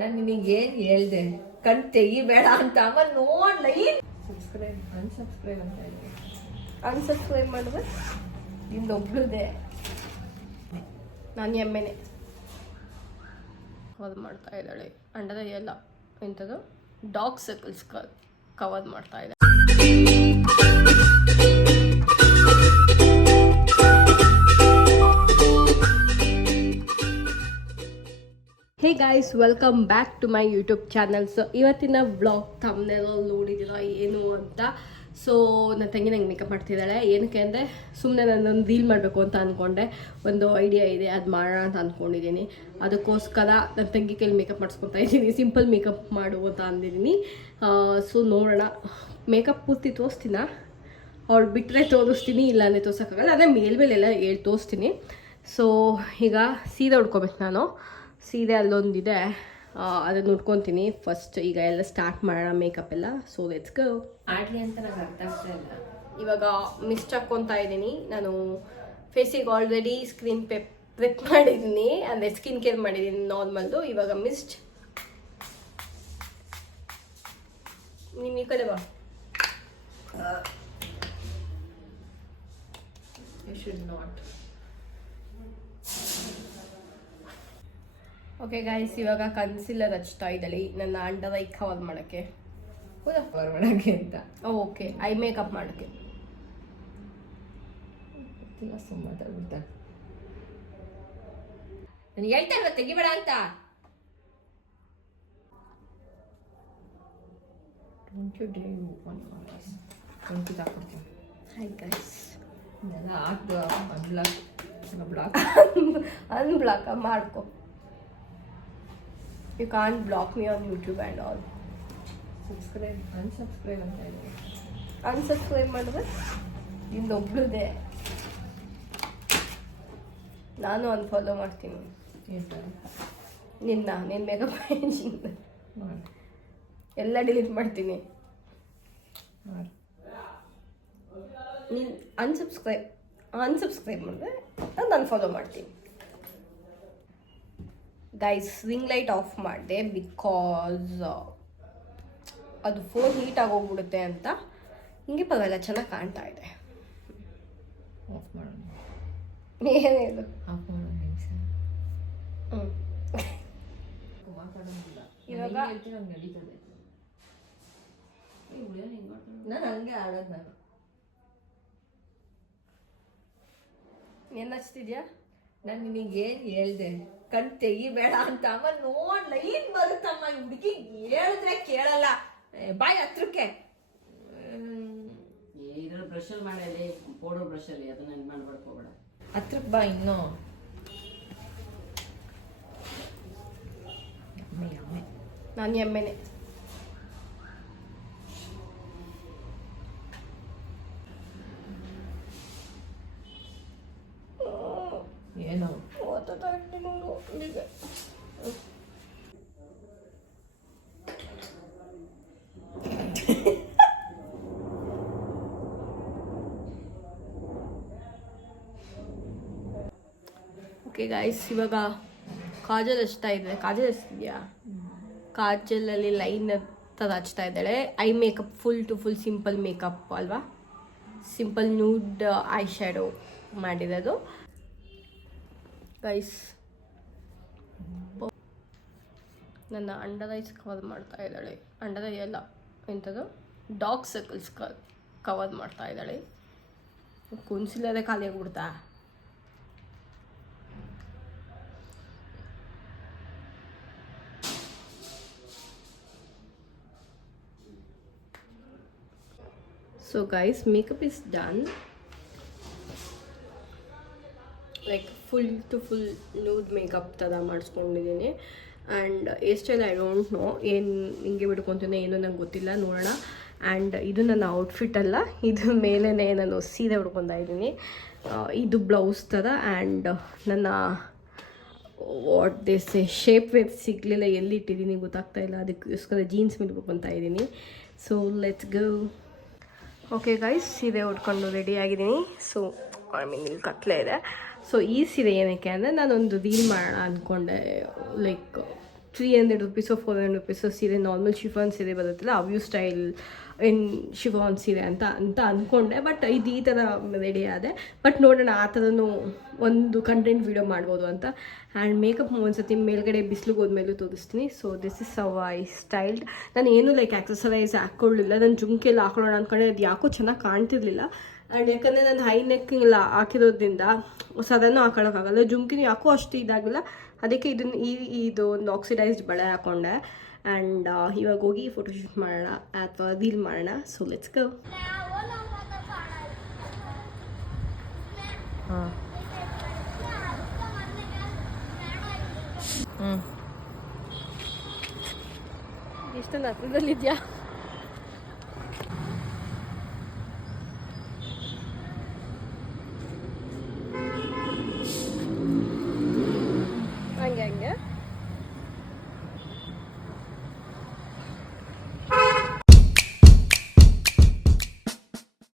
ನಾನು ನಿನಗೇನು ಹೇಳ್ದೆ ಕಣ್ ತೆಗಿಬೇಡ ಅಂತ ಅವ ನೋಡ್ಲ ಸಬ್ಸ್ಕ್ರೈಬ್ ಅನ್ಸಬ್ಸ್ಕ್ರೈಬ್ ಅಂತ ಹೇಳಿ ಅನ್ಸಬ್ಸ್ಕ್ರೈಬ್ ಮಾಡಿದ್ರೆ ಇನ್ನೊಬ್ಳದೆ ನಾನು ಎಮ್ಮೆನೆ ಅದು ಮಾಡ್ತಾ ಇದ್ದಾಳೆ ಅಂಡದ ಎಲ್ಲ ಎಂಥದ್ದು ಡಾಗ್ ಸರ್ಕಲ್ಸ್ ಕವರ್ ಮಾಡ್ತಾ ಇದೆ. Hey guys, welcome back to my YouTube channel. So ಇವತ್ತಿನ ವ್ಲಾಗ್ ತಮ್ಮನೆಲ್ಲ ನೋಡಿದ್ದೀರ ಏನು ಅಂತ. ಸೊ ನನ್ನ ತಂಗಿ ನಂಗೆ ಮೇಕಪ್ ಮಾಡ್ತಿದ್ದಾಳೆ. ಏನಕ್ಕೆ ಅಂದರೆ ಸುಮ್ಮನೆ ನಾನೊಂದು ರೀಲ್ ಮಾಡಬೇಕು ಅಂತ ಅಂದ್ಕೊಂಡೆ. ಒಂದು ಐಡಿಯಾ ಇದೆ, ಅದು ಮಾಡೋಣ ಅಂತ ಅಂದ್ಕೊಂಡಿದ್ದೀನಿ. ಅದಕ್ಕೋಸ್ಕರ ನನ್ನ ತಂಗಿ ಕೈಲಿ ಮೇಕಪ್ ಮಾಡಿಸ್ಕೊತಾ ಇದ್ದೀನಿ. ಸಿಂಪಲ್ ಮೇಕಪ್ ಮಾಡು ಅಂತ ಅಂದಿದ್ದೀನಿ. ಸೊ ನೋಡೋಣ, ಮೇಕಪ್ ಪೂರ್ತಿ ತೋರಿಸ್ತೀನ, ಅವ್ಳು ಬಿಟ್ಟರೆ ತೋರಿಸ್ತೀನಿ, ಇಲ್ಲಾಂದರೆ ತೋರ್ಸೋಕ್ಕಾಗಲ್ಲ. ಅದೇ ಮೇಲ್ಮೇಲೆಲ್ಲ ಹೇಳಿ ತೋರಿಸ್ತೀನಿ. ಸೊ ಈಗ ಸೀರೆ ಉಡ್ಕೋಬೇಕು ನಾನು. ಸೀರೆ ಅಲ್ಲೊಂದಿದೆ, ಅದನ್ನು ಉಟ್ಕೊತೀನಿ ಫಸ್ಟ್. ಈಗ ಎಲ್ಲ ಸ್ಟಾರ್ಟ್ ಮಾಡೋಣ ಮೇಕಪ್ ಎಲ್ಲ. So let's go. ಆಡ್ಲಿ ಅಂತ ನಂಗೆ ಅರ್ಥ ಆಗ್ತಾ ಇಲ್ಲ. ಇವಾಗ ಮಿಸ್ಟ್ ಹಾಕ್ಕೊತಾ ಇದ್ದೀನಿ ನಾನು. ಫೇಸಿಗೆ ಆಲ್ರೆಡಿ ಸ್ಕ್ರೀನ್ ಪ್ರೆಪ್ ಮಾಡಿದ್ದೀನಿ, ಅಂದರೆ ಸ್ಕಿನ್ ಕೇರ್ ಮಾಡಿದ್ದೀನಿ ನಾರ್ಮಲ್ದು. ಇವಾಗ ಮಿಸ್ಟ್. ನಿಮ್ಮ ಈ ಕಡೆ ಬಾ. You should not. Okay guys, ಇವಾಗ ಕನ್ಸಿಲರ್ ಹಚ್ತಾ ಇದ್ದಾಳೆ ನನ್ನ ಅಂಡರ್ ಐ ಕವರ್ ಮಾಡೋಕ್ಕೆ. ಹೌದಾ, ಕವರ್ ಮಾಡೋಕ್ಕೆ ಅಂತ. ಓಕೆ, ಐ ಮೇಕಪ್ ಮಾಡೋಕ್ಕೆ. ಗೊತ್ತಿಲ್ಲ, ಸುಮ್ಮನೆ ಮಾತಾಡ್ಬಿಡ್ತಾ. ನಾನು ಹೇಳ್ತಾ ಇಲ್ವ ತೆಗಿಬೇಡ ಅಂತ. ಹಾಕ್ಬಿಡ್ತೀನಿ. ಹಾಯ್ ಗೈಸ್, ಇದೆಲ್ಲ ಹಾಕ್ದು ಬ್ಲಾಕ್ ಅನ್ಬ್ಲಾಕ್ ಮಾಡ್ಕೊ. You can't block me on YouTube and all. Subscribe unsubscribe ಅಂತ ಹೇಳಿ ಅನ್ಸಬ್ಸ್ಕ್ರೈಬ್ ಮಾಡಿದ್ರೆ ಇನ್ನೊಬ್ಳದೆ ನಾನು ಅನ್ಫಾಲೋ ಮಾಡ್ತೀನಿ. ನಿನ್ನ ಮೇಕಪ್ ಎಲ್ಲ ಡಿಲೀಟ್ ಮಾಡ್ತೀನಿ. ನೀನು ಅನ್ಸಬ್ಸ್ಕ್ರೈಬ್ ಮಾಡಿದ್ರೆ ನಾನು ಅನ್ಫಾಲೋ ಮಾಡ್ತೀನಿ. ಗೈಸ್, ರಿಂಗ್ ಲೈಟ್ ಆಫ್ ಮಾಡಿದೆ ಬಿಕಾಸ್ ಅದು ಫೋನ್ ಹೀಟ್ ಆಗೋಗ್ಬಿಡುತ್ತೆ ಅಂತ. ಹಿಂಗೆ ಪರವಾಗಿಲ್ಲ, ಚೆನ್ನಾಗಿ ಕಾಣ್ತಾ ಇದೆ. ಆಫ್ ಮಾಡೋಣ. ಏನೇನು ಆಫ್ ಮಾಡೋಣ ನಿಮಿಷ. ಮಾತಾಡೋದಿಲ್ಲ ಇವಾಗ. ನಂಗೆ ನಡೀತದೆ. ನಾನು ಹಂಗೆ ಆಡೋದು. ನಾನು ಏನು ಹಚ್ತಿದ್ಯಾ? ನಾನು ನಿನಗೇನು ಹೇಳ್ದೆ ಕಣ್ ತೆಗಿಬೇಡ ಅಂತ ಅವ ನೋಡ್ಲ. ಏನ್ ಬರುತ್ತಮ್ಮ ಈ ಹುಡುಗಿ, ಹೇಳಿದ್ರೆ ಕೇಳಲ್ಲ. ಬಾಯ್ ಹತ್ರಕ್ಕೆ ಇದ್ರ ಬ್ರಷಲ್ಲಿ ಮಾಡಲಿ, ಪೌಡರ್ ಬ್ರಷಲ್ಲಿ, ಅದನ್ನ ಇದು ಮಾಡ್ಬೇಡ. ಹತ್ರಕ್ಕೆ ಬಾ ಇನ್ನೂ. ನಾನು ಎಮ್ಮೆನೆ. ಏನೋ ಓಕೆ ಗೈಸ್, ಇವಾಗ ಕಾಜಲ್ ಹಚ್ತಾ ಇದ್ದಾಳೆ. ಕಾಜಲ್ ಹಚ್ತಿದ್ಯಾ? ಕಾಜಲಲ್ಲಿ ಲೈನ್ ಥರ ಹಚ್ತಾ ಇದ್ದಾಳೆ. Eye makeup full to full simple makeup ಅಲ್ವಾ? ಸಿಂಪಲ್ ನ್ಯೂಡ್ ಐ ಶ್ಯಾಡೋ ಮಾಡಿರೋದು ಗೈಸ್. ನನ್ನ ಅಂಡರ್ ಐಸ್ ಕವರ್ ಮಾಡ್ತಾ ಇದ್ದಾಳೆ. ಅಂಡರ್ ಐ ಎಲ್ಲ ಎಂಥದ್ದು ಡಾಗ್ ಸರ್ಕಲ್ಸ್ ಕವರ್ ಮಾಡ್ತಾ ಇದ್ದಾಳೆ. ಕುನ್ಸಿಲ್ಲದೆ ಖಾಲಿ ಆಗ್ಬಿಡ್ತಾ. So guys, makeup is done. Like full to full nude makeup ಥರ ಮಾಡಿಸ್ಕೊಂಡಿದ್ದೀನಿ. And hairstyle I don't know, ಏನು ಹಿಂಗೆ ಬಿಡ್ಕೊತೀನಿ ಏನೋ ನಂಗೆ ಗೊತ್ತಿಲ್ಲ, ನೋಡೋಣ. ಆ್ಯಂಡ್ ಇದು ನನ್ನ ಔಟ್ಫಿಟ್ ಅಲ್ಲ, ಇದು ಮೇಲೇ ನಾನು ಸೀರೆ ಉಡ್ಕೊತಾ ಇದ್ದೀನಿ. ಇದು ಬ್ಲೌಸ್ ಥರ. ಆ್ಯಂಡ್ ನನ್ನ ವಾಟ್ ದಿಸ್ ಶೇಪ್ ವೇರ್ ಸಿಗಲಿಲ್ಲ, ಎಲ್ಲಿಟ್ಟಿದ್ದೀನಿ ಗೊತ್ತಾಗ್ತಾ ಇಲ್ಲ. ಅದಕ್ಕೋಸ್ಕರ ಜೀನ್ಸ್ ಮೇಲೆ ಉಡ್ಕೊತಾ ಇದ್ದೀನಿ. So let's go. Okay guys, ಸೀರೆ ಉಟ್ಕೊಂಡು ರೆಡಿ ಆಗಿದ್ದೀನಿ. ಸೊ ಐ ಮೀನ್ ಇಲ್ಲಿ ಕತ್ಲೆ ಇದೆ. ಸೊ ಈ ಸೀರೆ ಏನಕ್ಕೆ ಅಂದರೆ ನಾನೊಂದು ರೀಲ್ ಮಾಡೋಣ ಅಂದ್ಕೊಂಡೆ. ಲೈಕ್ 300 ರುಪೀಸು 400 ರುಪೀಸು ಸೀರೆ, ನಾರ್ಮಲ್ ಶಿಫಾನ್ ಸೀರೆ ಬರುತ್ತಲ್ಲ ಅವ್ಯೂ ಸ್ಟೈಲ್ ಇನ್ ಶಿಫಾನ್ ಸೀರೆ ಅಂತ ಅಂದ್ಕೊಂಡೆ. ಬಟ್ ಇದು ಈ ಥರ ರೆಡಿ ಆದೆ. ಬಟ್ ನೋಡೋಣ ಆ ಥರನೂ ಒಂದು ಕಂಟೆಂಟ್ ವೀಡಿಯೋ ಮಾಡ್ಬೋದು ಅಂತ. ಆ್ಯಂಡ್ ಮೇಕಪ್ ಒಂದ್ಸತಿ ಮೇಲ್ಗಡೆ ಬಿಸಿಲಿಗೆ ಹೋದ್ಮೇಲೂ ತೋರಿಸ್ತೀನಿ. So this is how I styled. ನಾನು ಏನೂ ಲೈಕ್ ಆಕ್ಸಸರೈಸ್ ಹಾಕ್ಕೊಳ್ಳಿಲ್ಲ. ನಾನು ಜುಮ್ಕೆಲ್ಲ ಹಾಕೊಳ್ಳೋಣ ಅಂದ್ಕೊಂಡೆ, ಅದು ಯಾಕೋ ಚೆನ್ನಾಗಿ ಕಾಣ್ತಿರ್ಲಿಲ್ಲ. ಆ್ಯಂಡ್ ಯಾಕಂದರೆ ನಾನು ಹೈ ನೆಕ್ ಎಲ್ಲ ಹಾಕಿರೋದ್ರಿಂದ ಸದನ್ನು ಹಾಕೊಳ್ಳೋಕ್ಕಾಗಲ್ಲ. ಜುಮ್ಕಿನೂ ಯಾಕೋ ಅಷ್ಟು ಇದಾಗಿಲ್ಲ. ಅದಕ್ಕೆ ಇದು ಒಂದು ಆಕ್ಸಿಡೈಸ್ಡ್ ಬಳೆ ಹಾಕ್ಕೊಂಡೆ. ಆ್ಯಂಡ್ ಇವಾಗ ಹೋಗಿ ಫೋಟೋಶೂಟ್ ಮಾಡೋಣ ಅಥವಾ ರೀಲ್ ಮಾಡೋಣ. So let's go. ಎಷ್ಟೊಂದು ಹತ್ರದಲ್ಲಿದೆಯಾ?